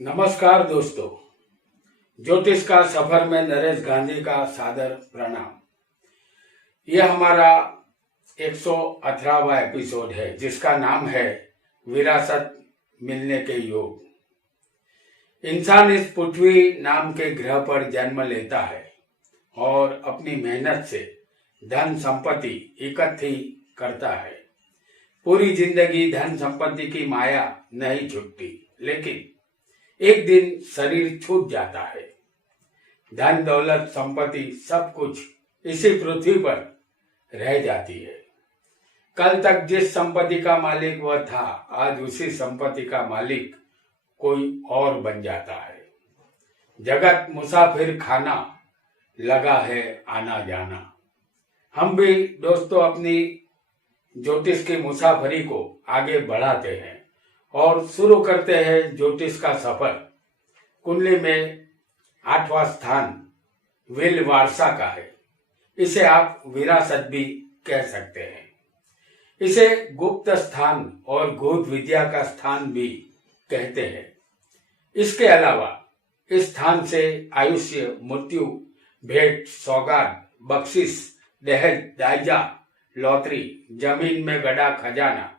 नमस्कार दोस्तों, ज्योतिष का सफर में नरेश गांधी का सादर प्रणाम। यह हमारा 118वां एपिसोड है जिसका नाम है विरासत मिलने के योग। इंसान इस पृथ्वी नाम के ग्रह पर जन्म लेता है और अपनी मेहनत से धन संपत्ति इकट्ठी करता है। पूरी जिंदगी धन संपत्ति की माया नहीं छूटती, लेकिन एक दिन शरीर छूट जाता है। धन दौलत संपत्ति सब कुछ इसी पृथ्वी पर रह जाती है। कल तक जिस संपत्ति का मालिक वह था, आज उसी संपत्ति का मालिक कोई और बन जाता है। जगत मुसाफिर खाना, लगा है आना जाना। हम भी दोस्तों अपनी ज्योतिष की मुसाफरी को आगे बढ़ाते हैं और शुरू करते हैं ज्योतिष का सफर। कुंडली में 8वां स्थान विल वारसा का है। इसे आप विरासत भी कह सकते हैं। इसे गुप्त स्थान और गुप्त विद्या का स्थान भी कहते हैं। इसके अलावा इस स्थान से आयुष्य, मृत्यु, भेंट, सौगात, बख्शिश, दहेज, दाइजा, लॉटरी, जमीन में गड़ा खजाना,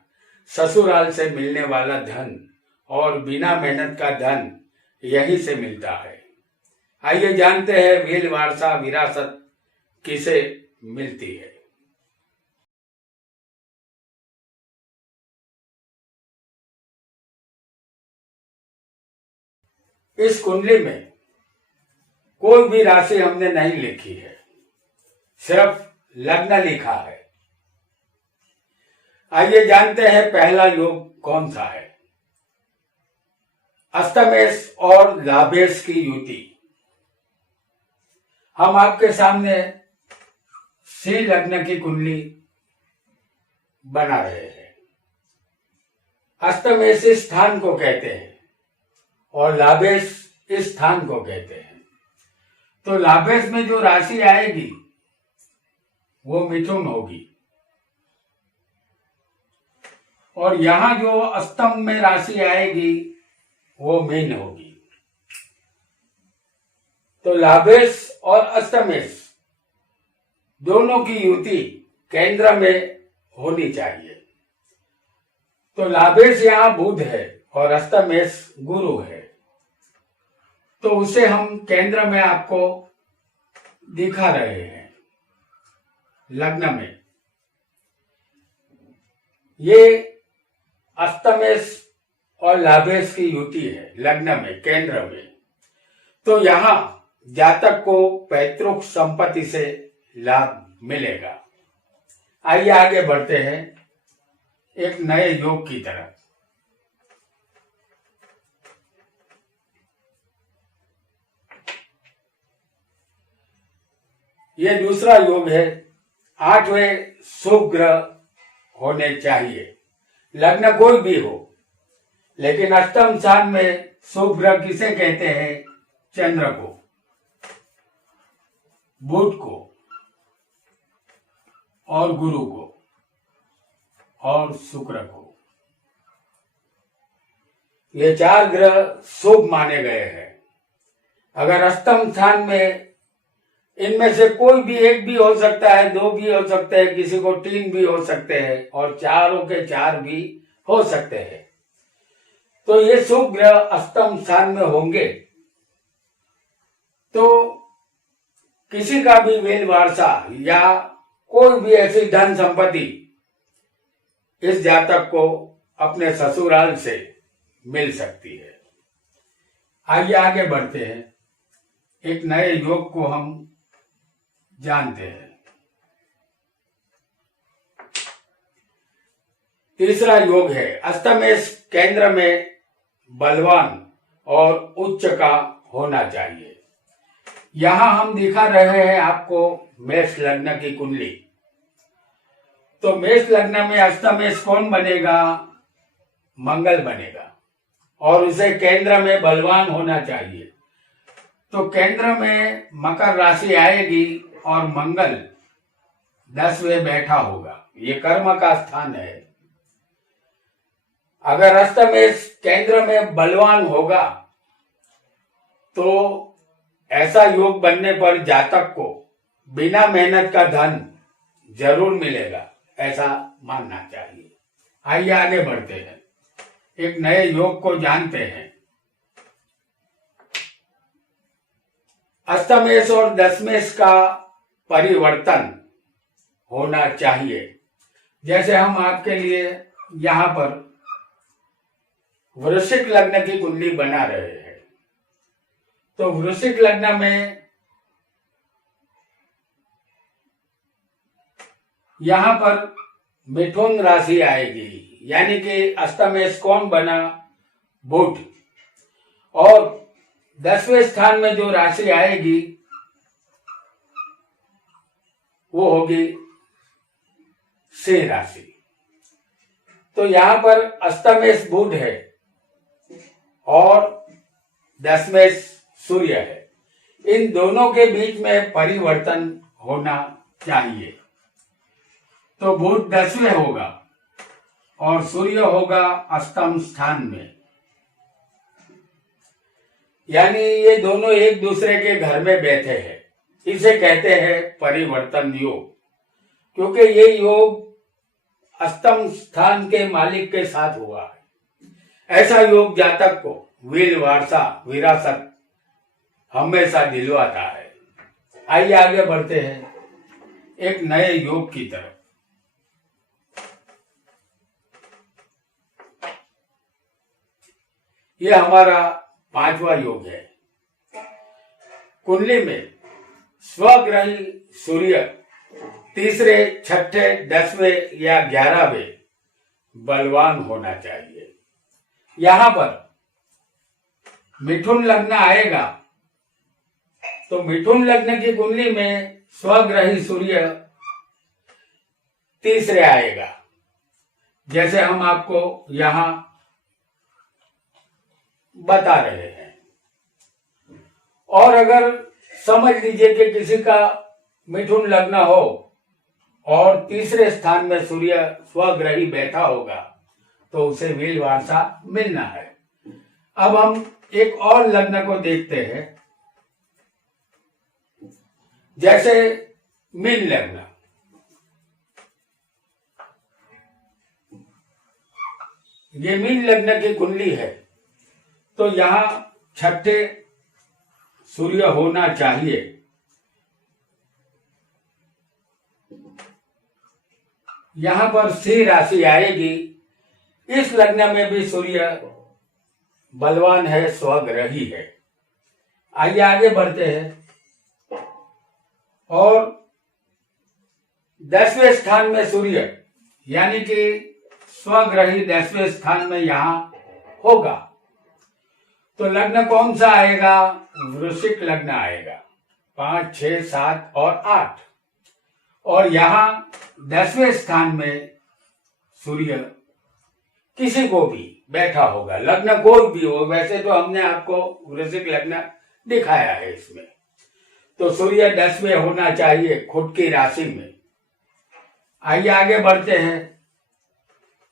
ससुराल से मिलने वाला धन और बिना मेहनत का धन यहीं से मिलता है। आइए जानते हैं विल वारसा विरासत किसे मिलती है। इस कुंडली में कोई भी राशि हमने नहीं लिखी है, सिर्फ लग्न लिखा है। आइए जानते हैं पहला योग कौन सा है। अष्टमेश और लाभेश की युति। हम आपके सामने सी लग्न की कुंडली बना रहे हैं। अष्टमेश इस स्थान को कहते हैं और लाभेश इस स्थान को कहते हैं। तो लाभेश में जो राशि आएगी वो मिथुन होगी और यहां जो अष्टम में राशि आएगी वो मीन होगी। तो लाभेश और अष्टमेश दोनों की युति केंद्र में होनी चाहिए। तो लाभेश यहां बुध है और अष्टमेश गुरु है, तो उसे हम केंद्र में आपको दिखा रहे हैं लग्न में। ये अष्टमेश और लाभेश की युति है लग्न में, केंद्र में। तो यहां जातक को पैतृक संपत्ति से लाभ मिलेगा। आइए आगे बढ़ते हैं एक नए योग की तरफ। यह दूसरा योग है। 8वें शुभ ग्रह होने चाहिए। लग्न कोई भी हो, लेकिन अष्टम स्थान में शुभ ग्रह किसे कहते हैं? चंद्र को, बुध को और गुरु को और शुक्र को। ये 4 ग्रह शुभ माने गए हैं। अगर अष्टम स्थान में इनमें से कोई भी एक भी हो सकता है, 2 भी हो सकते हैं, किसी को 3 भी हो सकते हैं और चारों के 4 भी हो सकते हैं। तो ये शुभ ग्रह अष्टम स्थान में होंगे तो किसी का भी विल वारसा या कोई भी ऐसी धन संपत्ति इस जातक को अपने ससुराल से मिल सकती है। आइए आगे बढ़ते हैं। एक नए योग को हम जानते हैं। तीसरा योग है अष्टमेश केंद्र में बलवान और उच्च का होना चाहिए। यहां हम दिखा रहे हैं आपको मेष लग्न की कुंडली। तो मेष लग्न में अष्टमेश कौन बनेगा? मंगल बनेगा और उसे केंद्र में बलवान होना चाहिए। तो केंद्र में मकर राशि आएगी और मंगल 10वें बैठा होगा। ये कर्म का स्थान है। अगर अष्टमेश केंद्र में बलवान होगा तो ऐसा योग बनने पर जातक को बिना मेहनत का धन जरूर मिलेगा, ऐसा मानना चाहिए। आइए आगे बढ़ते हैं, एक नए योग को जानते हैं। अष्टमेश और दशमेश का परिवर्तन होना चाहिए। जैसे हम आपके लिए यहाँ पर वृश्चिक लग्न की कुंडली बना रहे हैं, तो वृश्चिक लग्न में यहाँ पर मिथुन राशि आएगी, यानी कि अष्टमेश कौन बना? बुध। और 10वें स्थान में जो राशि आएगी वो होगी सिंह राशि। तो यहाँ पर अष्टमेश बुध है और 10वें सूर्य है। इन दोनों के बीच में परिवर्तन होना चाहिए। तो बुध 10वें होगा और सूर्य होगा अष्टम स्थान में, यानी ये दोनों एक दूसरे के घर में बैठे हैं। इसे कहते हैं परिवर्तन योग, क्योंकि ये योग अष्टम स्थान के मालिक के साथ हुआ है। ऐसा योग जातक को विरासत हमेशा दिलवाता है। आइए आगे बढ़ते हैं एक नए योग की तरफ। ये हमारा 5वां योग है। कुंडली में स्वग्रही सूर्य 3, 6, 10वें या 11वें बलवान होना चाहिए। यहां पर मिथुन लग्न आएगा, तो मिथुन लग्न की कुंडली में स्वग्रही सूर्य 3 आएगा, जैसे हम आपको यहां बता रहे हैं। और अगर समझ लीजिए कि किसी का मिथुन लग्न हो और 3 स्थान में सूर्य स्वग्रही बैठा होगा, तो उसे वील वारसा मिलना है। अब हम एक और लग्न को देखते हैं, जैसे मीन लग्न। ये मीन लग्न की कुंडली है, तो यहां 6ठे सूर्य होना चाहिए। यहां पर सिंह राशि आएगी। इस लग्न में भी सूर्य बलवान है, स्वग्रही है। आइए आगे बढ़ते हैं। और 10वें स्थान में सूर्य, यानी कि स्वग्रही 10वें स्थान में यहां होगा, तो लग्न कौन सा आएगा? वृश्चिक लग्न आएगा। 5, 6, 7 और 8। और यहां 10वें स्थान में सूर्य किसी को भी बैठा होगा, लग्न कोई भी हो। वैसे तो हमने आपको वृश्चिक लग्न दिखाया है इसमें। तो सूर्य 10वें होना चाहिए खुद की राशि में। आइए आगे बढ़ते हैं।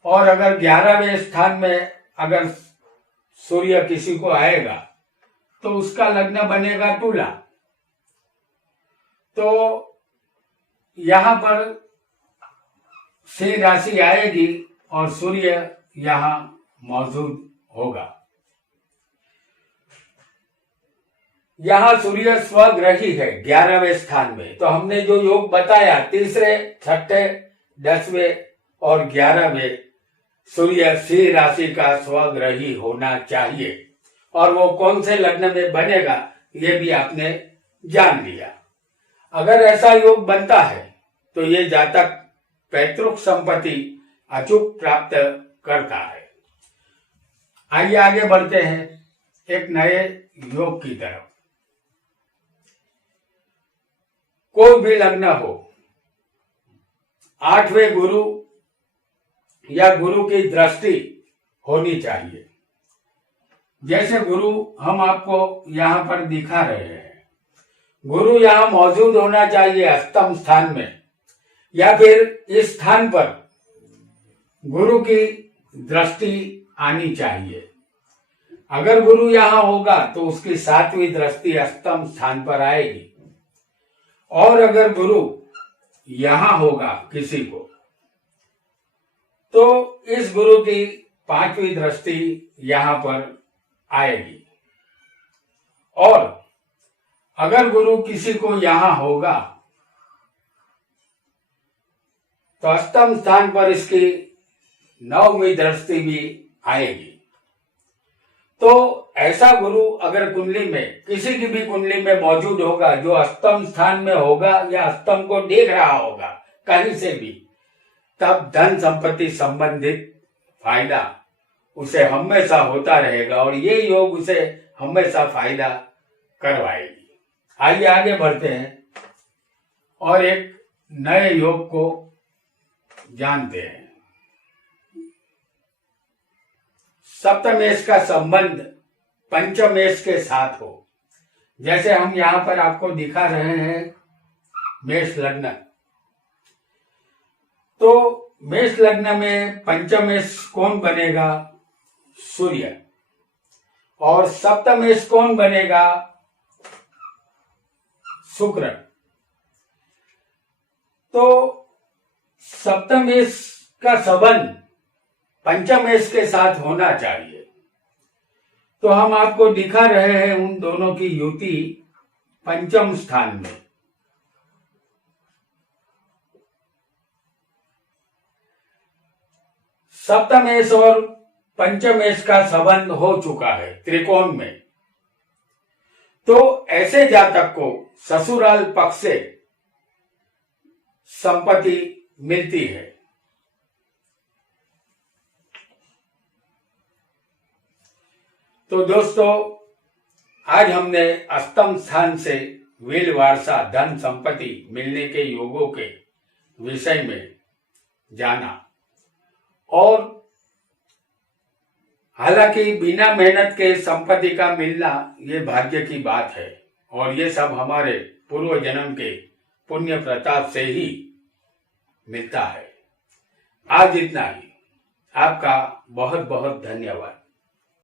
और अगर 11वें स्थान में अगर सूर्य किसी को आएगा, तो उसका लग्न बनेगा तुला। तो यहां पर सिंह राशि आएगी और सूर्य यहां मौजूद होगा। यहां सूर्य स्वग्रही है 11वें स्थान में। तो हमने जो योग बताया 3, 6, 10वें और 11वें, सूर्य सिंह राशि का स्वग्रही होना चाहिए। और वो कौन से लग्न में बनेगा ये भी आपने जान लिया। अगर ऐसा योग बनता है तो ये जातक पैतृक संपत्ति अचूक प्राप्त करता है। आइए आगे बढ़ते हैं एक नए योग की तरफ। कोई भी लग्न हो, 8वें गुरु या गुरु की दृष्टि होनी चाहिए। जैसे गुरु हम आपको यहां पर दिखा रहे हैं, गुरु यहां मौजूद होना चाहिए अष्टम स्थान में, या फिर इस स्थान पर गुरु की दृष्टि आनी चाहिए। अगर गुरु यहां होगा तो उसकी 7वीं दृष्टि अष्टम स्थान पर आएगी, और अगर गुरु यहां होगा किसी को तो इस गुरु की 5वीं दृष्टि यहां पर आएगी। और अगर गुरु किसी को यहां होगा तो अष्टम स्थान पर इसकी 9वीं दृष्टि भी आएगी। तो ऐसा गुरु अगर कुंडली में, किसी की भी कुंडली में मौजूद होगा, जो अष्टम स्थान में होगा या अष्टम को देख रहा होगा कहीं से भी, तब धन संपत्ति संबंधित फायदा उसे हमेशा होता रहेगा और ये योग उसे हमेशा फायदा करवाएगी। आइए आगे बढ़ते हैं और एक नए योग को जानते हैं। सप्तमेश का संबंध पंचमेश के साथ हो, जैसे हम यहां पर आपको दिखा रहे हैं मेष लग्न। तो मेष लग्न में पंचमेश कौन बनेगा? सूर्य। और सप्तमेश कौन बनेगा? शुक्र। तो सप्तमेश का संबंध पंचमेश के साथ होना चाहिए। तो हम आपको दिखा रहे हैं उन दोनों की युति पंचम स्थान में। सप्तमेश और पंचमेश का संबंध हो चुका है त्रिकोण में। तो ऐसे जातक को ससुराल पक्ष से संपत्ति मिलती है। तो दोस्तों, आज हमने अष्टम स्थान से वील वारसा धन संपत्ति मिलने के योगों के विषय में जाना। और हालांकि बिना मेहनत के संपत्ति का मिलना ये भाग्य की बात है, और ये सब हमारे पूर्व जन्म के पुण्य प्रताप से ही मिलता है। आज इतना ही। आपका बहुत बहुत धन्यवाद।